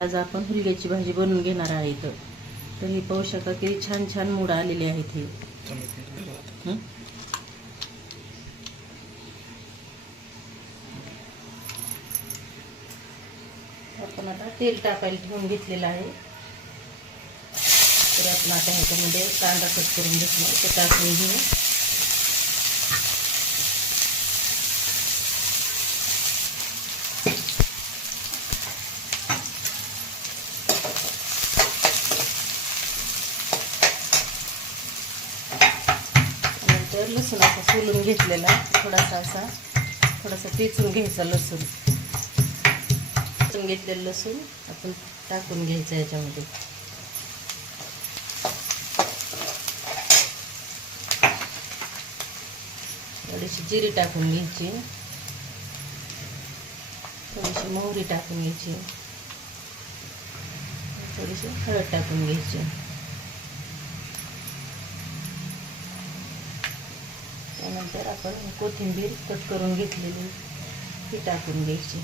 आज आपण हुलग्याची भाजी बनवून घेणार आहे इथं. तर ही पाहू शकता की छान छान मोड आलेले आहेत. हे आपण आता तेल टाकायला ठेवून घेतलेलं आहे. तर आपण आता ह्याच्यामध्ये कांदा कट करून घेतला ते टाकून घेऊ. नंतर लसूण असा सोलून घेतलेला थोडासा टेचून घ्यायचा. लसूण घेतलेलं लसूण आपण टाकून घ्यायचं याच्यामध्ये. थोडीशी जिरी टाकून घ्यायची, थोडीशी मोहरी टाकून घ्यायची, थोडीशी हळद टाकून घ्यायची. त्यानंतर आपण कोथिंबीर कट करून घेतलेली ती टाकून घ्यायची.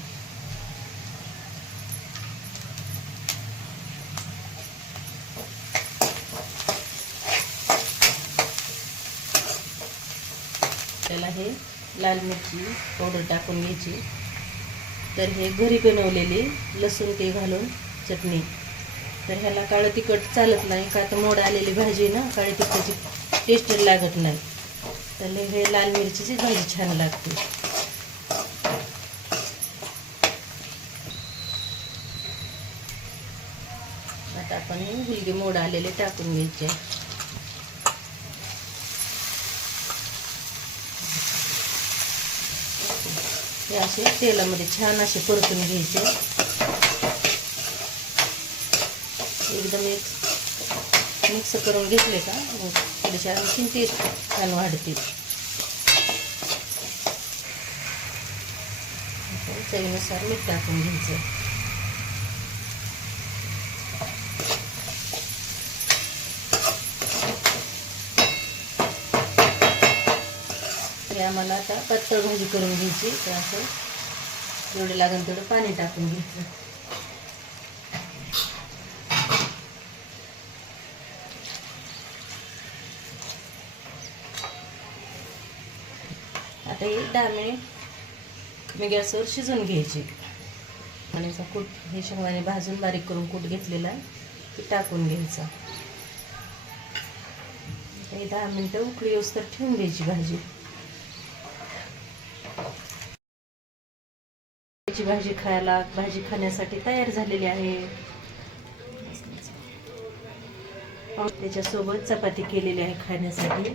त्याला हे लाल मिरची पावडर टाकून घ्यायची. तर हे घरी बनवलेली लसूण ते घालून चटणी. तर ह्याला काळं तिखट चालत नाही का, तर मोड आलेली भाजी ना काळी तिखटाची टेस्ट लागत नाही. तर हे लाल मिरचीची भाजी छान लागते. आता आपण हे हुलगे मोड आलेले टाकून घ्यायचे. हे असे तेलामध्ये छान असे परतून घ्यायचे. एकदम मिक्स करून घेतले का मग थोडेसे आणखीन ते छान वाढते. चवीनुसार मीठ टाकून घ्यायचं. हे आम्हाला आता पातळ भाजी करून घ्यायची. तर असं जेवढे लागेल तेवढं पाणी टाकून घ्यायचं. आता हे 10 मिनिट मी गॅसवर शिजवून घ्यायची. आणि कूट हे शेंगदाणे भाजून बारीक करून कूट घेतलेला आहे ते टाकून घ्यायचा. हे 10 मिनिटं उकळी येऊस तर ठेवून द्यायची भाजी. भाजी खाण्यासाठी तयार झालेली आहे. त्याच्यासोबत चपाती केलेली आहे खाण्यासाठी.